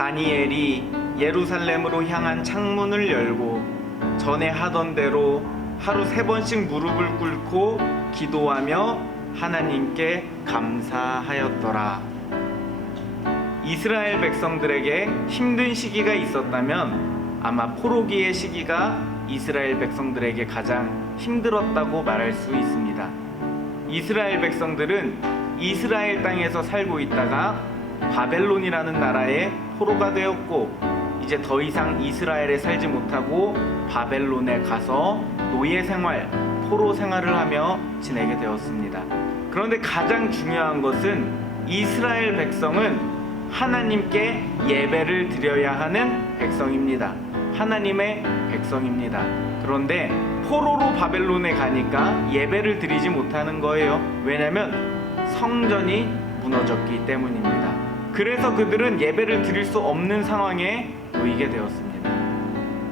다니엘이 예루살렘으로 향한 창문을 열고 전에 하던 대로 하루 3번씩 무릎을 꿇고 기도하며 하나님께 감사하였더라. 이스라엘 백성들에게 힘든 시기가 있었다면 아마 포로기의 시기가 이스라엘 백성들에게 가장 힘들었다고 말할 수 있습니다. 이스라엘 백성들은 이스라엘 땅에서 살고 있다가 바벨론이라는 나라의 포로가 되었고, 이제 더 이상 이스라엘에 살지 못하고 바벨론에 가서 노예 생활, 포로 생활을 하며 지내게 되었습니다. 그런데 가장 중요한 것은 이스라엘 백성은 하나님께 예배를 드려야 하는 백성입니다. 하나님의 백성입니다. 그런데 포로로 바벨론에 가니까 예배를 드리지 못하는 거예요. 왜냐하면 성전이 무너졌기 때문입니다. 그래서 그들은 예배를 드릴 수 없는 상황에 놓이게 되었습니다.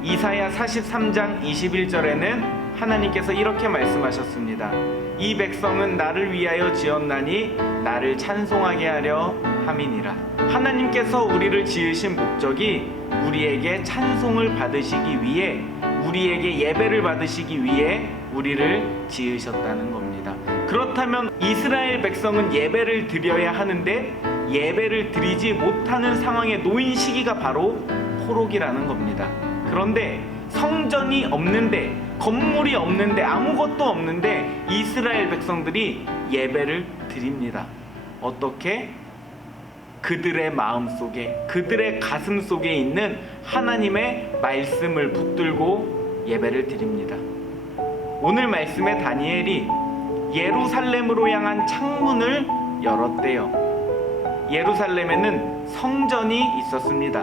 이사야 43장 21절에는 하나님께서 이렇게 말씀하셨습니다. 이 백성은 나를 위하여 지었나니 나를 찬송하게 하려 함이니라. 하나님께서 우리를 지으신 목적이 우리에게 찬송을 받으시기 위해, 우리에게 예배를 받으시기 위해 우리를 지으셨다는 겁니다. 그렇다면 이스라엘 백성은 예배를 드려야 하는데 예배를 드리지 못하는 상황에 놓인 시기가 바로 포로기라는 겁니다. 그런데 성전이 없는데, 건물이 없는데, 아무것도 없는데 이스라엘 백성들이 예배를 드립니다. 어떻게? 그들의 마음 속에, 그들의 가슴 속에 있는 하나님의 말씀을 붙들고 예배를 드립니다. 오늘 말씀에 다니엘이 예루살렘으로 향한 창문을 열었대요. 예루살렘에는 성전이 있었습니다.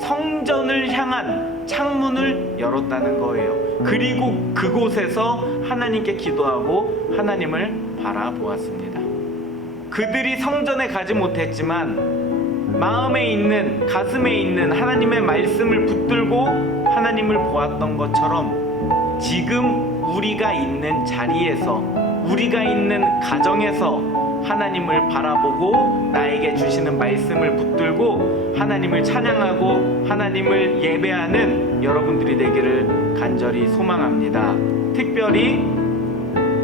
성전을 향한 창문을 열었다는 거예요. 그리고 그곳에서 하나님께 기도하고 하나님을 바라보았습니다. 그들이 성전에 가지 못했지만 마음에 있는, 가슴에 있는 하나님의 말씀을 붙들고 하나님을 보았던 것처럼 지금 우리가 있는 자리에서, 우리가 있는 가정에서 하나님을 바라보고 나에게 주시는 말씀을 붙들고 하나님을 찬양하고 하나님을 예배하는 여러분들이 되기를 간절히 소망합니다. 특별히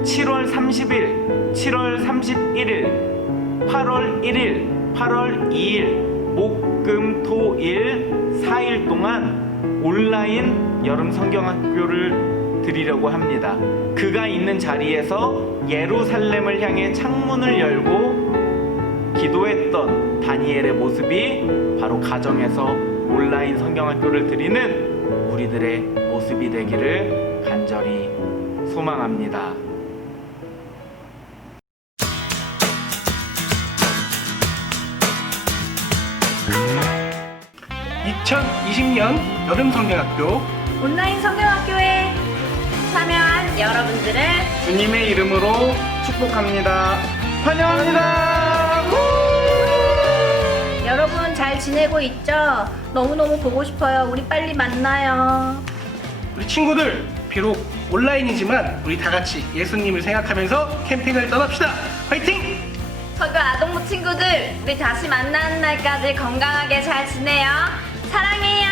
7월 30일, 7월 31일, 8월 1일, 8월 2일, 목, 금, 토, 일 4일 동안 온라인 여름 성경학교를 드리려고 합니다. 그가 있는 자리에서 예루살렘을 향해 창문을 열고 기도했던 다니엘의 모습이 바로 가정에서 온라인 성경학교를 드리는 우리들의 모습이 되기를 간절히 소망합니다. (2020년) 여름 성경학교 온라인 성경학교에 참여한 여러분들을 주님의 이름으로 축복합니다. 환영합니다. 여러분 잘 지내고 있죠? 너무너무 보고 싶어요. 우리 빨리 만나요. 우리 친구들, 비록 온라인이지만 우리 다 같이 예수님을 생각하면서 캠핑을 떠납시다. 화이팅! 서교 아동부 친구들, 우리 다시 만나는 날까지 건강하게 잘 지내요. 사랑해요.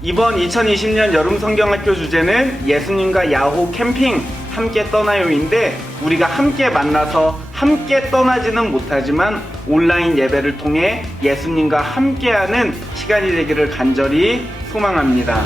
이번 2020년 여름 성경학교 주제는 예수님과 야호 캠핑 함께 떠나요인데, 우리가 함께 만나서 함께 떠나지는 못하지만 온라인 예배를 통해 예수님과 함께하는 시간이 되기를 간절히 소망합니다.